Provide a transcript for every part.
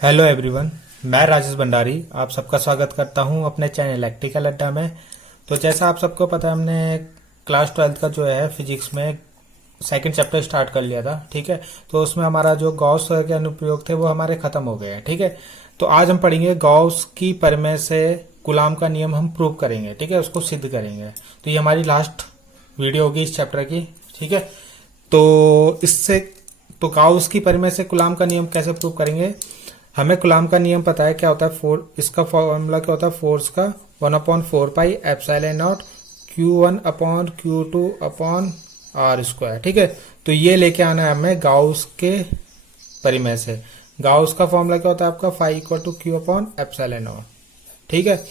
Hello everyone. मैं राजेश भंडारी आप सबका स्वागत करता हूं अपने चैनल इलेक्ट्रिकल अड्डा में। तो जैसा आप सबको पता है, हमने क्लास 12th का जो है फिजिक्स में सेकंड चैप्टर स्टार्ट कर लिया था। ठीक है, तो उसमें हमारा जो गॉस के अनुप्रयोग थे वो हमारे खत्म हो गए हैं। ठीक है, तो आज हम पढ़ेंगे गॉस की प्रमेय से कूलॉम का नियम हम प्रूव करेंगे। ठीक है, उसको सिद्ध करेंगे। तो ये हमारी लास्ट वीडियो होगी इस चैप्टर की। ठीक है, तो इससे तो गाउस की प्रमेय से कूलॉम का नियम कैसे प्रूव करेंगे। हमें कूलॉम का नियम पता है क्या होता है। इसका फॉर्मूला क्या होता है, फोर्स का 1/4 पाई एप्सिलॉन नॉट Q1/Q2/R²। ठीक है, तो ये लेके आना है हमें गाउस के परिमेय से। गाउस का फॉर्मूला क्या होता है आपका, फाई इक्वल टू Q/एप्सिलॉन नॉट। ठीक है,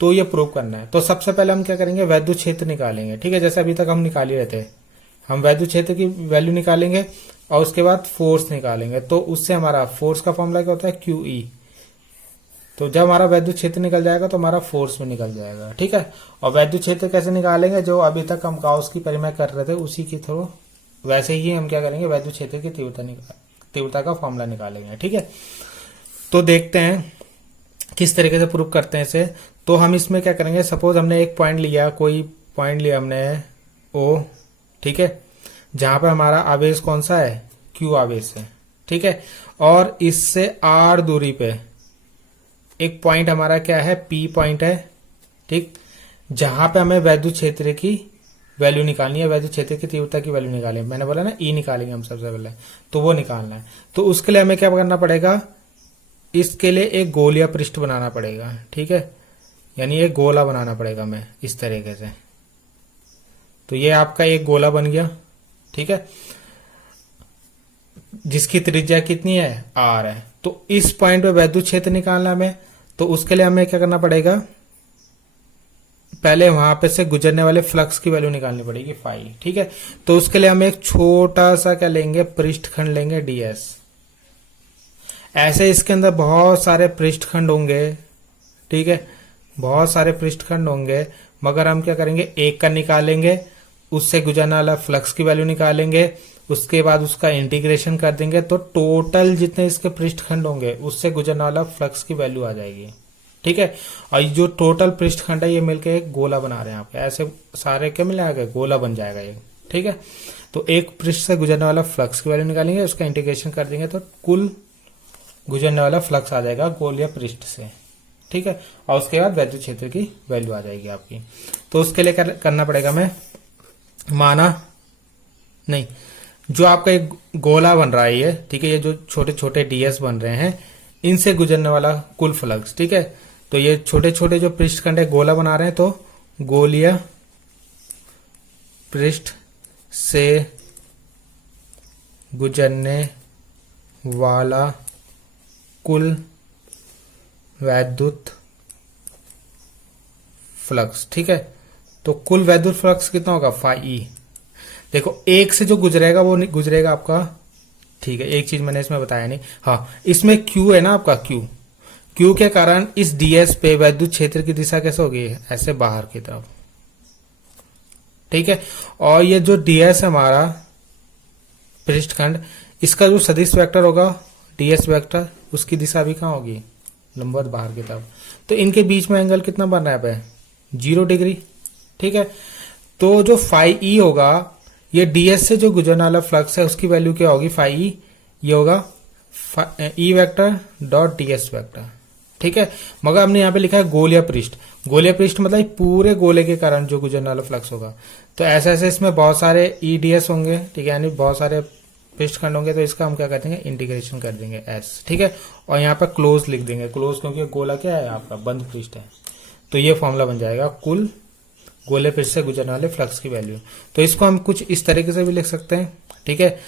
तो ये प्रूव करना है। तो सबसे पहले हम क्या करेंगे, वैद्युत क्षेत्र निकालेंगे। ठीक है, जैसे अभी तक हम निकाल ही रहे थे। हम वैद्युत क्षेत्र की वैल्यू निकालेंगे और उसके बाद फोर्स निकालेंगे। तो उससे हमारा फोर्स का फॉर्मूला क्या होता है, QE। तो जब हमारा वैद्युत क्षेत्र निकल जाएगा तो हमारा फोर्स भी निकल जाएगा। ठीक है, और वैद्युत क्षेत्र कैसे निकालेंगे, जो अभी तक हम गाउस की परिमेय कर रहे थे उसी की थ्रू वैसे ही हम क्या करेंगे, वैद्युत क्षेत्र की तीव्रता का फॉर्मूला निकालेंगे। ठीक है, तो देखते हैं किस तरीके से प्रूव करते हैं इसे। तो हम इसमें क्या करेंगे, सपोज हमने एक पॉइंट लिया, कोई पॉइंट लिया हमने O। ठीक है, जहां पे हमारा आवेश कौन सा है, Q आवेश है। ठीक है, और इससे R दूरी पे एक पॉइंट हमारा क्या है, P पॉइंट है। ठीक, जहां पे हमें वैद्युत क्षेत्र की वैल्यू निकालनी है, वैद्युत क्षेत्र की तीव्रता की वैल्यू निकालनी है। मैंने बोला ना E निकालेंगे हम सबसे पहले, तो वो निकालना है। तो उसके लिए हमें क्या करना पड़ेगा, इसके लिए एक गोलीय पृष्ठ बनाना पड़ेगा। ठीक है, यानी एक गोला बनाना पड़ेगा हमें इस तरीके से। तो ये आपका एक गोला बन गया। ठीक है, जिसकी त्रिज्या कितनी है, R है। तो इस पॉइंट पे वैद्युत क्षेत्र निकालना हमें। तो उसके लिए हमें क्या करना पड़ेगा, पहले वहां पे से गुजरने वाले फ्लक्स की वैल्यू निकालनी पड़ेगी, फाई। ठीक है, तो उसके लिए हम एक छोटा सा क्या लेंगे, पृष्ठखंड लेंगे, ds। ऐसे इसके अंदर बहुत सारे पृष्ठखंड होंगे। ठीक है, बहुत सारे पृष्ठखंड होंगे, मगर हम क्या करेंगे, एक का निकालेंगे, उससे गुजरने वाला फ्लक्स की वैल्यू निकालेंगे, उसके बाद उसका इंटीग्रेशन कर देंगे। तो टोटल जितने इसके पृष्ठखंड होंगे उससे गुजरने वाला फ्लक्स की वैल्यू आ जाएगी। ठीक है, और जो टोटल पृष्ठखंड है ये मिलकर एक गोला बना रहे हैं आपके, ऐसे सारे क्या मिलाएगा, गोला बन जाएगा ये। ठीक है, तो एक पृष्ठ से गुजरने वाला फ्लक्स की वैल्यू निकालेंगे, उसका इंटीग्रेशन कर देंगे तो कुल गुजरने वाला फ्लक्स आ जाएगा गोलीय पृष्ठ से। ठीक है, और उसके बाद वैद्युत क्षेत्र की वैल्यू आ जाएगी आपकी। तो उसके लिए करना पड़ेगा हमें, माना नहीं, जो आपका एक गोला बन रहा है ये, ठीक है, ये जो छोटे छोटे ds बन रहे हैं इनसे गुजरने वाला कुल फ्लक्स। ठीक है, तो ये छोटे छोटे जो पृष्ठखंड है गोला बना रहे हैं, तो गोलीय पृष्ठ से गुजरने वाला कुल वैद्युत फ्लक्स। ठीक है, तो कुल वैद्युत फ्लक्स कितना होगा, फाई। देखो एक से जो गुजरेगा वो गुजरेगा आपका, ठीक है, एक चीज मैंने इसमें बताया नहीं, हाँ, इसमें Q है ना आपका, Q के कारण इस ds पे वैद्युत क्षेत्र की दिशा कैसे होगी, ऐसे बाहर की तरफ। ठीक है, और ये जो ds है हमारा पृष्ठखंड, इसका जो सदिश वेक्टर होगा ds वेक्टर, उसकी दिशा भी कहाँ होगी, लंबवत बाहर की तरफ। तो इनके बीच में एंगल कितना बन रहा है, 0 डिग्री। ठीक है, तो जो फाई ई होगा, ये ds से जो गुजरने वाला फ्लक्स है उसकी वैल्यू क्या होगी, फाई ई, ये होगा E vector dot ds vector. ठीक है, मगर हमने यहाँ पे लिखा है गोलीय पृष्ठ। गोलीय पृष्ठ मतलब पूरे गोले के कारण जो गुजरने वाला फ्लक्स होगा। तो ऐसे ऐसे इसमें बहुत सारे eds होंगे। ठीक है, यानी बहुत सारे पृष्ठखंड होंगे, तो इसका हम क्या कर देंगे, इंटीग्रेशन कर देंगे s। ठीक है, और यहाँ पर क्लोज लिख देंगे, क्लोज क्योंकि गोला क्या है आपका, बंद पृष्ठ है। तो ये फॉर्मूला बन जाएगा कुल गोले पृष्ठ से गुजरने वाले फ्लक्स की वैल्यू। तो इसको हम कुछ इस तरीके से भी लिख सकते हैं। ठीक है,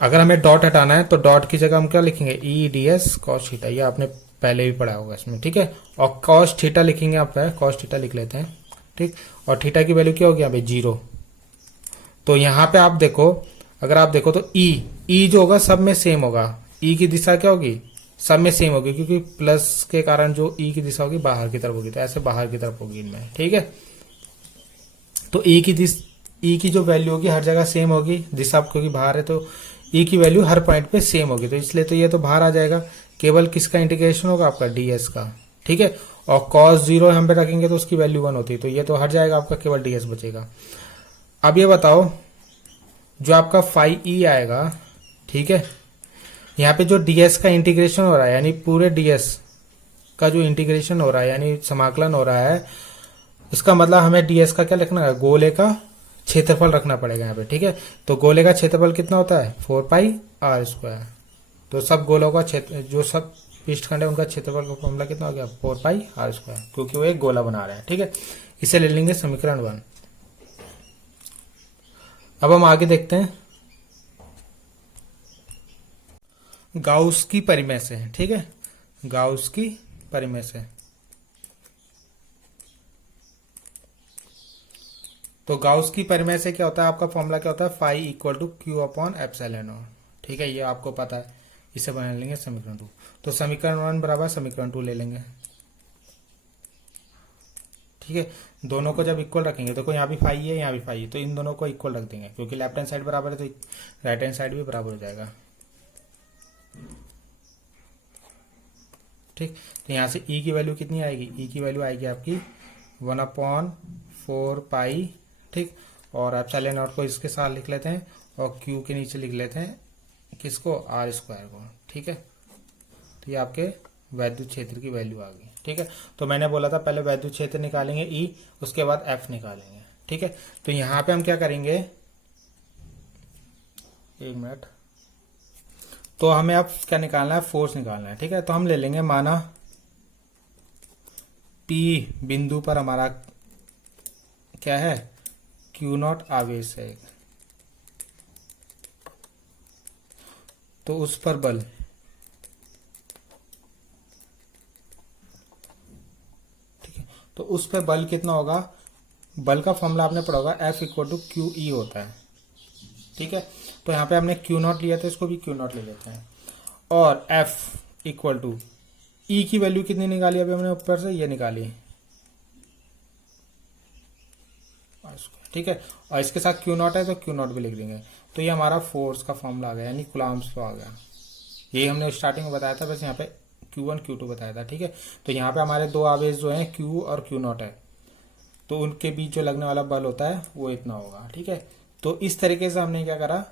अगर हमें डॉट हटाना है तो डॉट की जगह हम क्या लिखेंगे, ई ds कॉस थीटा। ये आपने पहले भी पढ़ा होगा इसमें। ठीक है, और कॉस थीटा लिखेंगे, आप कॉस थीटा लिख लेते हैं। ठीक, और थीटा की वैल्यू क्या होगी यहाँ पे, 0। तो यहाँ पे आप देखो, अगर आप देखो तो ई जो होगा सब में सेम होगा, ई की दिशा क्या होगी, सब में सेम होगी, क्योंकि प्लस के कारण जो ई की दिशा होगी बाहर की तरफ होगी, तो ऐसे बाहर की तरफ होगी इनमें। ठीक है, तो ई की जो वैल्यू होगी हर जगह सेम होगी, दिशा क्योंकि बाहर है, तो ई की वैल्यू हर पॉइंट पे सेम होगी, तो इसलिए तो ये तो बाहर आ जाएगा। केवल किसका इंटीग्रेशन होगा, आपका डीएस का, ठीक है। और कॉस 0 हम पे रखेंगे तो उसकी वैल्यू 1 होती है, तो ये तो हट जाएगा, आपका केवल डीएस बचेगा। अब ये बताओ जो आपका फाई ई आएगा, ठीक है, यहाँ पे जो डीएस का इंटीग्रेशन हो रहा है, यानी पूरे डीएस का जो इंटीग्रेशन हो रहा है यानी समाकलन हो रहा है, इसका मतलब हमें डीएस का क्या लिखना है, गोले का क्षेत्रफल रखना पड़ेगा यहाँ पे, ठीक है। तो गोले का क्षेत्रफल कितना होता है, 4πr²। तो सब गोलों का क्षेत्र, जो सब पृष्ठखंड है उनका क्षेत्रफल का फॉर्मूला कितना हो गया, 4πr², क्योंकि वो एक गोला बना रहे हैं, ठीक है। इसे ले लेंगे समीकरण 1। अब हम आगे देखते हैं गाउस की परिमेय से, ठीक है, गाउस की परिमेय से। तो गाउस की परिमेय से क्या होता है, आपका फॉर्मूला क्या होता है, फाई इक्वल टू Q/ε0, ठीक है, ये आपको पता है। इसे बना लेंगे समीकरण 2। तो समीकरण 1 बराबर समीकरण 2 ले लेंगे, ठीक है। दोनों को जब इक्वल रखेंगे, देखो यहाँ भी फाई है, यहाँ भी फाई है, तो इन दोनों को इक्वल रख देंगे, क्योंकि लेफ्ट हैंड साइड बराबर है तो राइट हैंड साइड भी बराबर हो जाएगा, ठीक। तो यहाँ से ई की वैल्यू कितनी आएगी, ई की वैल्यू आएगी आपकी 1/4π, ठीक। और ε0 को इसके साथ लिख लेते हैं और क्यू के नीचे लिख लेते हैं किसको, r² को, ठीक है। तो ये आपके वैद्युत क्षेत्र की वैल्यू आ गई, ठीक है। तो मैंने बोला था पहले वैद्युत क्षेत्र निकालेंगे ई, उसके बाद एफ निकालेंगे, ठीक है। तो यहाँ पे हम क्या करेंगे, एक मिनट, तो हमें अब क्या निकालना है, फोर्स निकालना है, ठीक है। तो हम ले लेंगे, माना पी बिंदु पर हमारा क्या है, Q0 आवेश है, तो उस पर बल, ठीक है। तो उस पर बल कितना होगा, बल का फॉर्मूला आपने पढ़ा होगा, F इक्वल टू QE होता है, ठीक है। तो यहाँ पे हमने Q0 लिया था, इसको भी Q0 ले लेते हैं। और F इक्वल टू E की वैल्यू कितनी निकाली अभी हमने ऊपर से, ये निकाली, ठीक है। और इसके साथ Q0 है तो Q0 भी लिख देंगे। तो ये हमारा फोर्स का फॉर्मूला आ गया, यानी कूलम्ब्स लॉ आ गया। यही हमने स्टार्टिंग में बताया था, बस यहाँ पे Q1 Q2 बताया था, ठीक है। तो यहाँ पे हमारे दो आवेश जो हैं Q और Q0 है, तो उनके बीच जो लगने वाला बल होता है वो इतना होगा, ठीक है। तो इस तरीके से हमने क्या करा,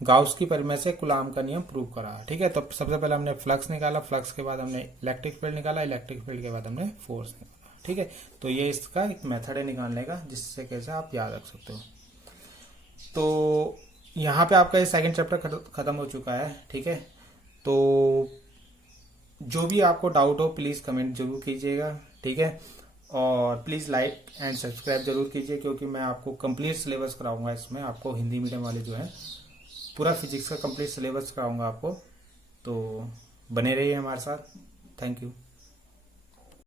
गाउस की परिमेय से कूलम्ब का नियम प्रूव करा, ठीक है। तो सबसे पहले हमने फ्लक्स निकाला, फ्लक्स के बाद हमने इलेक्ट्रिक फील्ड निकाला, इलेक्ट्रिक फील्ड के बाद हमने फोर्स निकाला, ठीक है। तो ये इसका एक मेथड है निकालने का, जिससे कैसे आप याद रख सकते हो। तो यहाँ पे आपका ये सेकंड चैप्टर खत्म हो चुका है, ठीक है। तो जो भी आपको डाउट हो प्लीज़ कमेंट जरूर कीजिएगा, ठीक है। और प्लीज़ लाइक एंड सब्सक्राइब जरूर कीजिए, क्योंकि मैं आपको कंप्लीट सिलेबस कराऊंगा इसमें। आपको हिंदी मीडियम वाले जो है पूरा फिजिक्स का कंप्लीट सिलेबस कराऊंगा आपको, तो बने रहिए हमारे साथ। Thank you.